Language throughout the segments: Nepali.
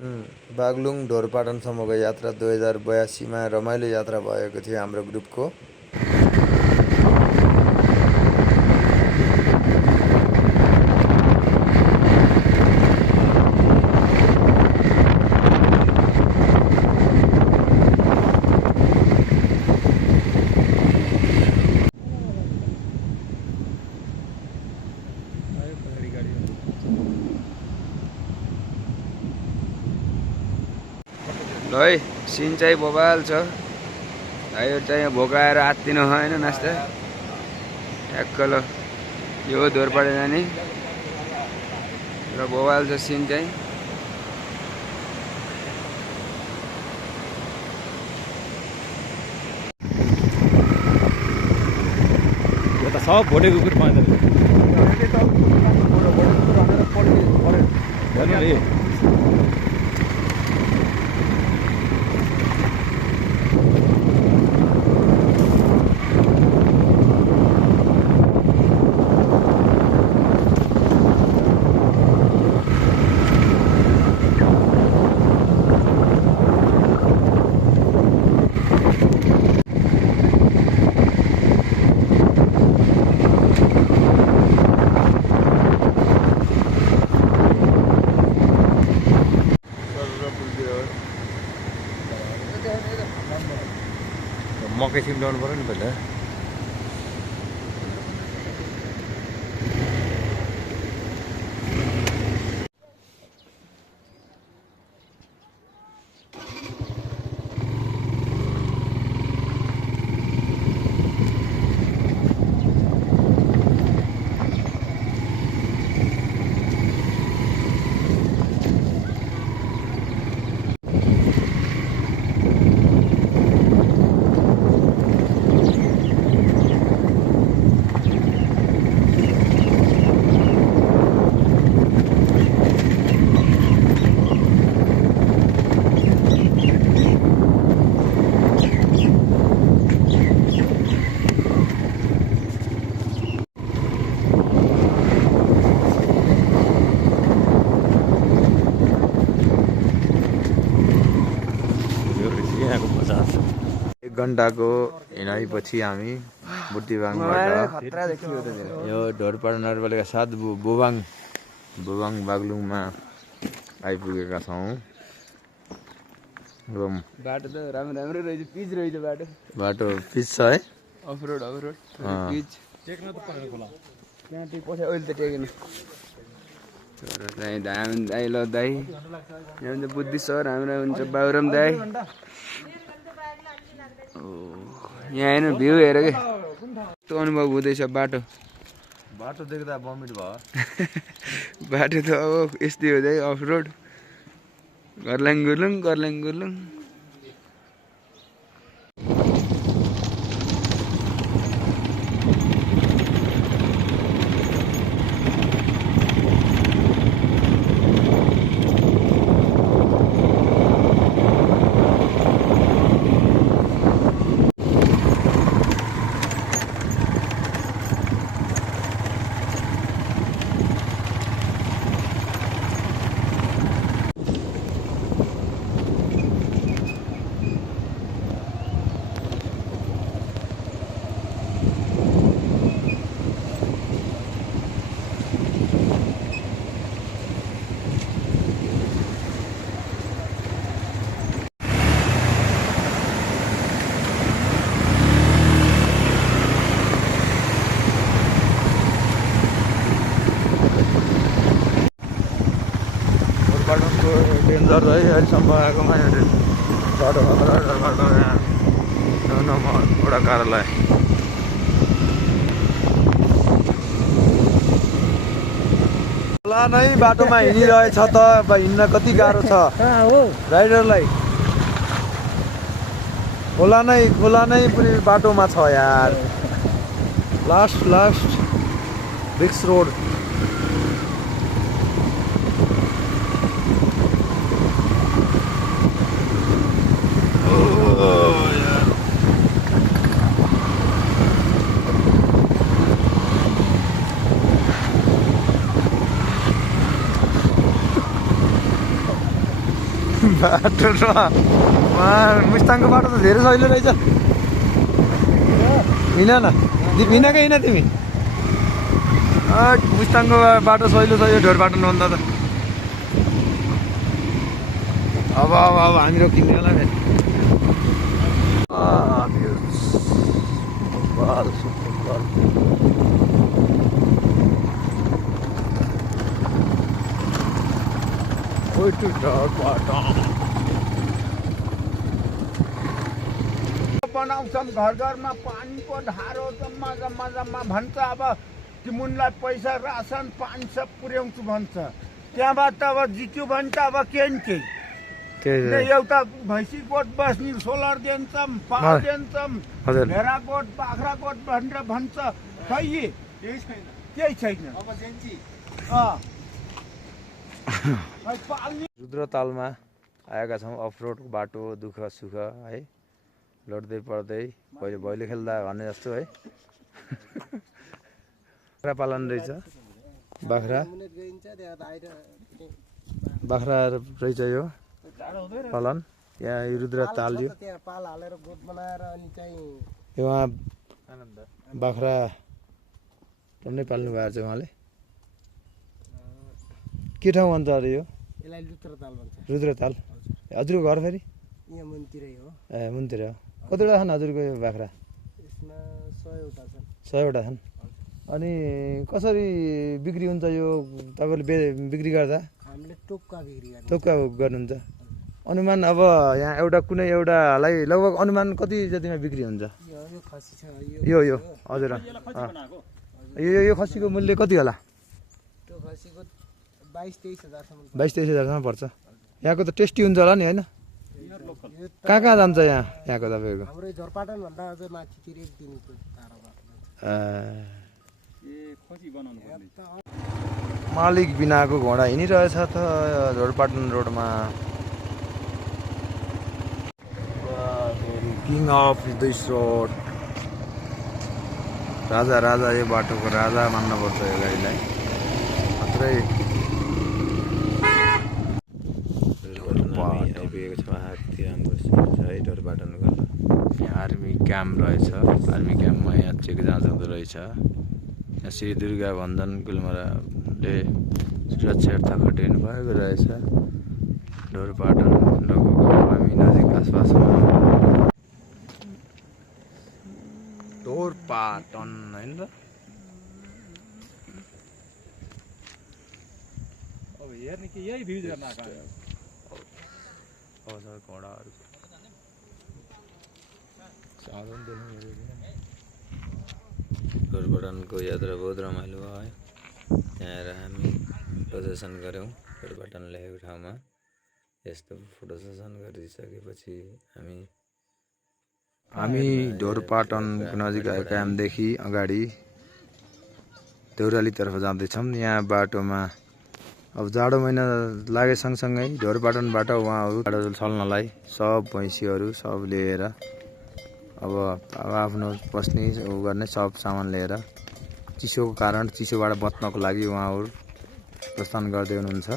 बागलुङ ढोरपाटनसम्मको यात्रा 2082मा रमाइलो यात्रा भएको थियो हाम्रो ग्रुपको। ल है सिन चाहिँ बबाल छ। यो चाहिँ भोक आएर आत्तिनु होइन नास्ता एक्कल यो ढोरपाटन जाने र बबाल छ सिन चाहिँ। सब भोटे कुकुर पाउँदैन मकै सिमलाउनु पर्यो नि पहिला। एक घन्टाको हिँडाइपछि हामी बुट्टिबाङबाट यो ढोरपाटन नगरपालिका 7 बुबाङ बागलुङमा आइपुगेका छौँ। बाटो त राम्रो रहेछ, पिच रहेछ बाटो पिच छ है, अफरोड पिच टेक्न त पाएको होला त्यहाँ टेक पछि अहिले त टेकेन। दाई ल दाई यहाँ हुन्छ बुद्धि सर हाम्रो हुन्छ बाबुराम दाई। यहाँ हेर्नु भ्यू हेर के कस्तो अनुभव हुँदैछ। बाटो देख्दा बमिट भयो। बाटो त अब यस्तै हुँदै अफरोड गर्लाङ गुर्लुङ। डेन्जर है अहिलेसम्म आएको मान्छे बाटो वडा कार्यालय। खोला नै बाटोमा हिँडिरहेछ त हिँड्न कति गाह्रो छ राइडरलाई। खोला नै पनि बाटोमा छ यार। लास्ट रिक्स रोड। बाटोमा मुस्ताङको बाटो त धेरै सजिलो रहेछ हिँड न हिँड कि हिँड तिमी मुस्ताङको बाटो सजिलो छ यो ढोर बाटो नभन्दा त अब हामी रोकिने होला फेरि बनाउँछन् घर घरमा पानीको धारो जम्मा जम्मा जम्मा भन्छ अब तिमुनलाई पैसा रासन पानी सब पुर्याउँछु भन्छ त्यहाँबाट अब जित्यो भने त अब केही एउटा भैँसी गोठ बस्ने सोलर दिन्छौँ पावर दिन्छौँ भेडा गोठ बाख्रा गोठ भनेर भन्छ खै केही छैन रुद्रतालमा आएका छौँ अफरोडको बाटो दुःख सुख है लड्दै पढ्दै पहिले भैलो खेल्दा भने जस्तो है बाख्रा पालन रहेछ बाख्रा रहेछ यो पालन यहाँ रुद्रताल यो उहाँ बाख्रा टन्नै पाल्नु भएको छ उहाँले के ठाउँ भन्छ अरे यो रुद्रताल हजुरको घर फेरि ए मुनतिर हो कतिवटा छन् हजुरको यो बाख्रा 100वटा छन् अनि कसरी बिक्री हुन्छ यो तपाईँले बिक्री गर्दा टोक्का गर्नुहुन्छ अनुमान अब यहाँ एउटा कुनै एउटालाई लगभग अनुमान कति जतिमा बिक्री हुन्छ यो हजुर यो खसीको मूल्य कति होला 22-23 हजारसम्म पर्छ यहाँको त टेस्टी हुन्छ होला नि होइन कहाँ जान्छ यहाँको तपाईँको मालिक बिनाको घोडा हिँडिरहेछ त झोडपाटन रोडमा किङ अफ दिस रोड राजा यो बाटोको राजा मान्नुपर्छ यो गाडीलाई मात्रै यहाँ आर्मी क्याम्प रहेछ आर्मी क्याम्पमा यहाँ चेक जाँच हुँदो रहेछ यहाँ श्री दुर्गा भन्दन गुलमराले सुरक्षा खटिनु भएको रहेछ ढोरपाटन हामी नजिक आसपासमा ढोरपाटन होइन र अब हेर्ने कि यही भ्यू गर्न घोडाहरू ढोरपाटनको यात्रा बहुत रमाइलो भयो है त्यहाँ आएर हामी फोटो सेसन गऱ्यौँ ढोरपाटन लेखेको ठाउँमा यस्तो फोटो सेसन गरिसकेपछि हामी ढोरपाटनको नजिक क्याम्पदेखि अगाडि देउरालीतर्फ जाँदैछौँ यहाँ बाटोमा अब जाडो महिना लागे सँगसँगै ढोरपाटनबाट उहाँहरू बाटो चल्नलाई सब भैँसीहरू सब लिएर अब आफ्नो बस्ने गर्ने सब सामान लिएर चिसोको कारण चिसोबाट बच्नको लागि उहाँहरू प्रस्थान गर्दै हुनुहुन्छ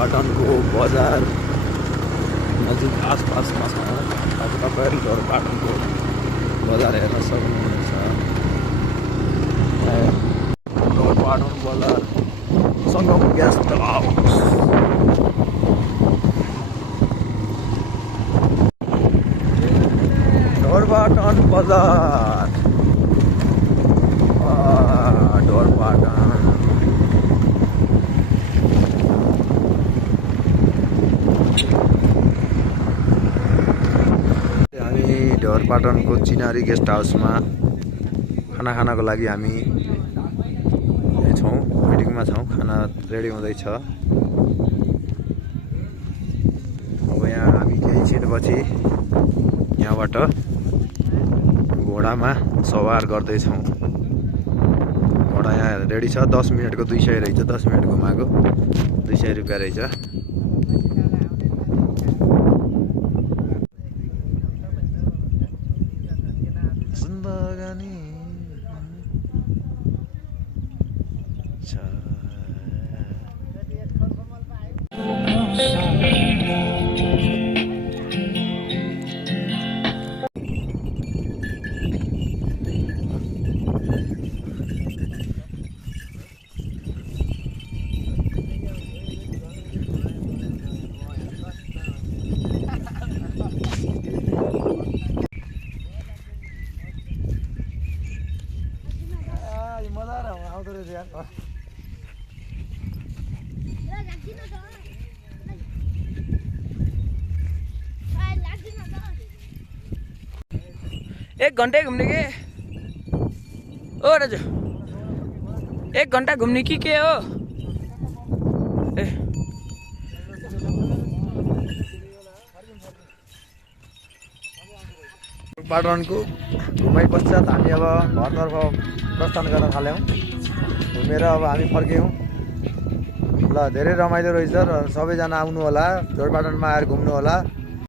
ढोरपाटनको बजार नजिक आसपासमा छ अब तपाईँहरू ढोरपाटनको बजार हेर्न सक्नुहुनेछ ढोरपाटन बजार सङ्गम गेस्ट हाउस ढोरपाटन बजार ढोरपाटन ढोरपाटनको चिनारी गेस्ट हाउसमा खाना खानको लागि हामी छौँ वेटिङमा होटलमा छौँ, खाना रेडी हुँदैछ। अब यहाँ हामी केही छिनपछि यहाँबाट घोडामा सवार गर्दैछौँ। घोडा यहाँ रेडी छ, 10 मिनटको 200 रहेछ, 10 मिनट घुमाएको 200 रुपियाँ रहेछ। जिन्दगानी एक घन्टा घुम्ने के ओ राजु, 1 घन्टा घुम्ने कि के हो? ए पाटनको घुमाइ पश्चात हामी अब घरतर्फ प्रस्थान गर्न थाल्यौँ। घुमेर अब हामी फर्क्यौँ। ल धेरै रमाइलो रहेछ र सबैजना आउनु होला, जोरपाटनमा आएर घुम्नु होला।